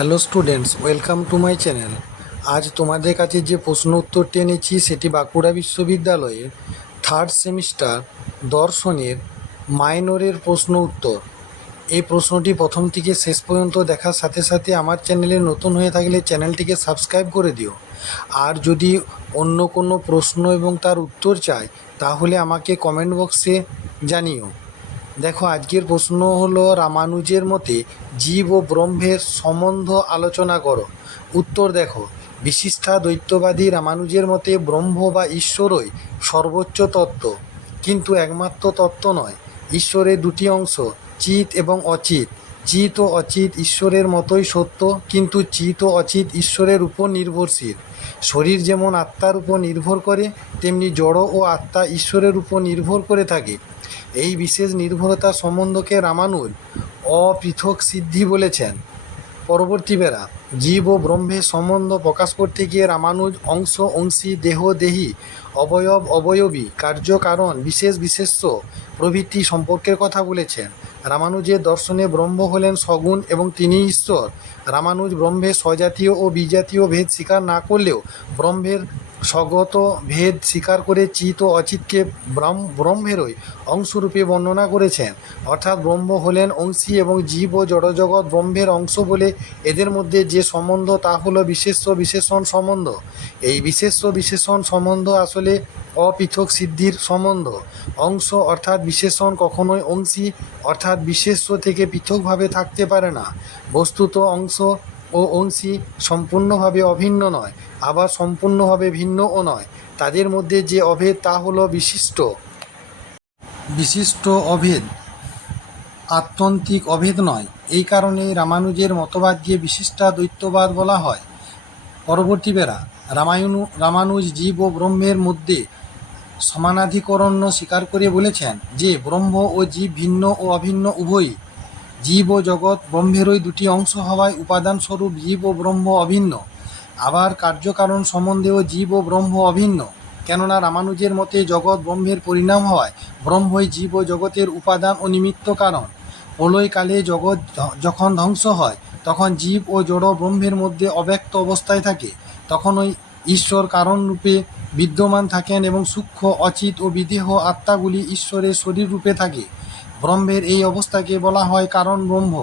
Hello students, welcome to my channel. আজ তোমাদের কাছে যে প্রশ্ন উত্তরটি এনেছি সেটি বাঁকুড়া বিশ্ববিদ্যালয়ের থার্ড সেমিস্টার দর্শনের মাইনরের প্রশ্ন উত্তর। এই প্রশ্নটি প্রথম থেকে শেষ পর্যন্ত দেখার সাথে সাথে আমার চ্যানেলে নতুন হয়ে থাকলে চ্যানেলটিকে সাবস্ক্রাইব করে দিও। আর যদি অন্য কোনো প্রশ্ন এবং তার উত্তর চাই, তাহলে আমাকে কমেন্ট বক্সে জানিও। দেখো, আজকের প্রশ্ন হলো রামানুজের মতে জীব ও ব্রহ্মের সম্বন্ধ আলোচনা করো। উত্তর দেখো বিশিষ্টা দৈত্যবাদী রামানুজের মতে ব্রহ্ম বা ঈশ্বরই সর্বোচ্চ তত্ত্ব। কিন্তু একমাত্র তত্ত্ব নয়, ঈশ্বরের দুটি অংশ চিত এবং অচিত চিত ও অচিত ঈশ্বরের মতোই সত্য, কিন্তু চিত ও অচিত ঈশ্বরের উপর নির্ভরশীল। শরীর যেমন আত্মার উপর নির্ভর করে, তেমনি জড় ও আত্মা ঈশ্বরের উপর নির্ভর করে থাকে। এই বিশেষ নির্ভরতা সম্বন্ধকে রামানুজ অপৃথক সিদ্ধি বলেছেন। পরবর্তী বেড়া জীব ও ব্রহ্মের সম্বন্ধ প্রকাশ করতে গিয়ে রামানুজ অংশ, অংশী, দেহ, দেহি, অবয়ব, অবয়বী কার্যকারণ বিশেষ, বিশেষ্য প্রভৃতি সম্পর্কের কথা বলেছেন। রামানুজের দর্শনে ব্রহ্ম হলেন সগুণ এবং তিনি ঈশ্বর। রামানুজ ব্রহ্মের স্বজাতীয় ও বিজাতীয় ভেদ স্বীকার না করলেও ব্রহ্মের স্বগত ভেদ স্বীকার করে চিত ও অচিতকে ব্রহ্ম ব্রহ্মেরই অংশরূপে বর্ণনা করেছেন। অর্থাৎ ব্রহ্ম হলেন অংশী এবং জীব ও জড়জগৎ ব্রহ্মের অংশ বলে এদের মধ্যে যে সম্বন্ধ, তা হলো বিশেষ্য বিশেষণ সম্বন্ধ। এই বিশেষ্য বিশেষণ সম্বন্ধ আসলে অপৃথক সিদ্ধির সম্বন্ধ। অংশ অর্থাৎ বিশেষণ কখনোই অংশী, অর্থাৎ বিশেষ্য থেকে পৃথকভাবে থাকতে পারে না। বস্তুত অংশ ও অংশী সম্পূর্ণভাবে অভিন্ন নয়, আবার সম্পূর্ণভাবে ভিন্নও নয়। তাদের মধ্যে যে অভেদ, তা হলো বিশিষ্ট। বিশিষ্ট অভেদ আত্যন্তিক অভেদ নয়। এই কারণে রামানুজের মতবাদকে বিশিষ্টা দ্বৈতবাদ বলা হয়। পরবর্তী বেড়া, রামায়ণু, রামানুজ জীব ও ব্রহ্মের মধ্যে সমানাধিকরণ্য স্বীকার করে বলেছেন যে ব্রহ্ম ও জীব ভিন্ন ও অভিন্ন, উভয়ই জীব ও জগৎ ব্রহ্মেরই দুটি অংশ হওয়ায় উপাদানস্বরূপ জীব ও ব্রহ্ম অভিন্ন। আবার কার্যকারণ সম্বন্ধেও জীব ও ব্রহ্ম অভিন্ন। কেননা রামানুজের মতে জগৎ ব্রহ্মের পরিণাম হওয়ায় ব্রহ্মই জীব ও জগতের উপাদান ও নিমিত্ত কারণ। প্রলয়কালে জগৎ যখন ধ্বংস হয়, তখন জীব ও জড় ব্রহ্মের মধ্যে অব্যক্ত অবস্থায় থাকে। তখন ওই ঈশ্বর কারণরূপে বিদ্যমান থাকেন এবং সূক্ষ্ম, অচিত ও বিদেহ আত্মাগুলি ঈশ্বরের শরীর রূপে থাকে। ব্রহ্মের এই অবস্থাকে বলা হয় কারণ ব্রহ্ম।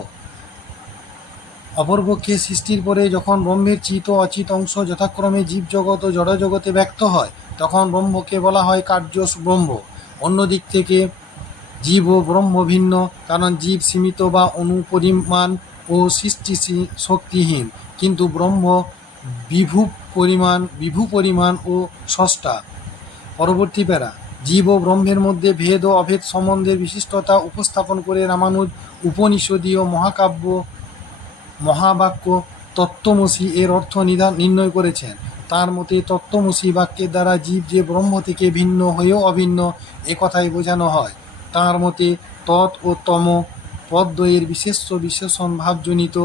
অপরপক্ষে সৃষ্টির পরে যখন ব্রহ্মের চিত অচিত অংশ যথাক্রমে জীবজগৎ ও জড়জগতে ব্যক্ত হয়, তখন ব্রহ্মকে বলা হয় কার্য ব্রহ্ম। অন্য দিক থেকে জীব ও ব্রহ্ম ভিন্ন, কারণ জীব সীমিত বা অনুপরিমাণ ও সৃষ্টি শক্তিহীন। কিন্তু ব্রহ্ম বিভু পরিমাণ বিভু পরিমাণ ও স্রষ্টা। পরবর্তী প্যারা। জীব ও ব্রহ্মের মধ্যে ভেদ ও অভেদ সম্বন্ধের বিশিষ্টতা উপস্থাপন করে রামানুজ উপনিষদীয় মহাকাব্য, মহাবাক্য তত্ত্বমসি এর অর্থ নিধান নির্ণয় করেছেন। তার মতে তত্ত্বমসি বাক্যের দ্বারা জীব যে ব্রহ্ম থেকে ভিন্ন হয়েও অভিন্ন, এ কথাই বোঝানো হয়। তার মতে তৎ ও তম পদ্বয়ের বিশেষ বিশেষণ ভাবজনিত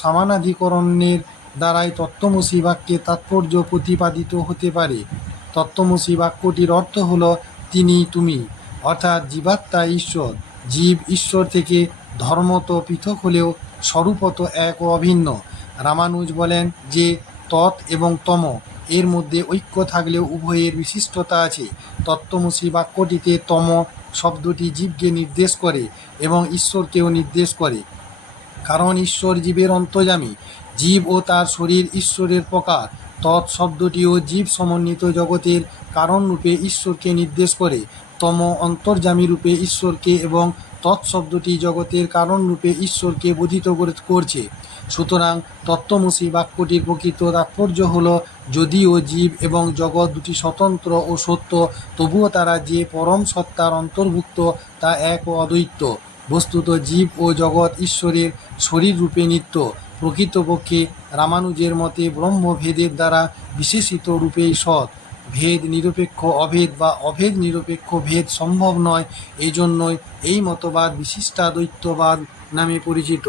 সামানাধিকরণের দ্বারাই তত্ত্বমসি বাক্যের তাৎপর্য প্রতিপাদিত হতে পারে। তত্ত্বমসি বাক্যটির অর্থ হল তিনি, তুমি। অর্থাৎ জীবাত্মা ঈশ্বর। জীব ঈশ্বর থেকে ধর্মত পৃথক হলেও স্বরূপত এক ও অভিন্ন। রামানুজ বলেন যে, তৎ এবং তম, এর মধ্যে ঐক্য থাকলেও উভয়ের বিশিষ্টতা আছে। তত্ত্বমসি বাক্যটিতে তম শব্দটি জীবকে নির্দেশ করে এবং ঈশ্বরকেও নির্দেশ করে। কারণ ঈশ্বর জীবের অন্তর্যামী। জীব ও তার শরীর ঈশ্বরের প্রকার। তৎ শব্দটিও জীব সমন্বিত জগতের কারণরূপে ঈশ্বরকে নির্দেশ করে। তম অন্তর্যামী রূপে ঈশ্বরকে এবং তৎ শব্দটি জগতের কারণরূপে ঈশ্বরকে বোধিত করে- করছে। সুতরাং তত্ত্বমসি বাক্যটির প্রকৃত তাৎপর্য হল, যদিও জীব এবং জগৎ দুটি স্বতন্ত্র ও সত্য, তবুও তারা যে পরম সত্তার অন্তর্ভুক্ত তা এক ও অদ্বৈত। বস্তুত জীব ও জগৎ ঈশ্বরের শরীর রূপে নিত্য। প্রকৃতপক্ষে রামানুজের মতে ব্রহ্মভেদের দ্বারা বিশেষিত রূপেই সৎ। ভেদ নিরপেক্ষ অভেদ বা অভেদ নিরপেক্ষ ভেদ সম্ভব নয় এই জন্যই এই মতবাদ বিশিষ্টাদ্বৈতবাদ নামে পরিচিত।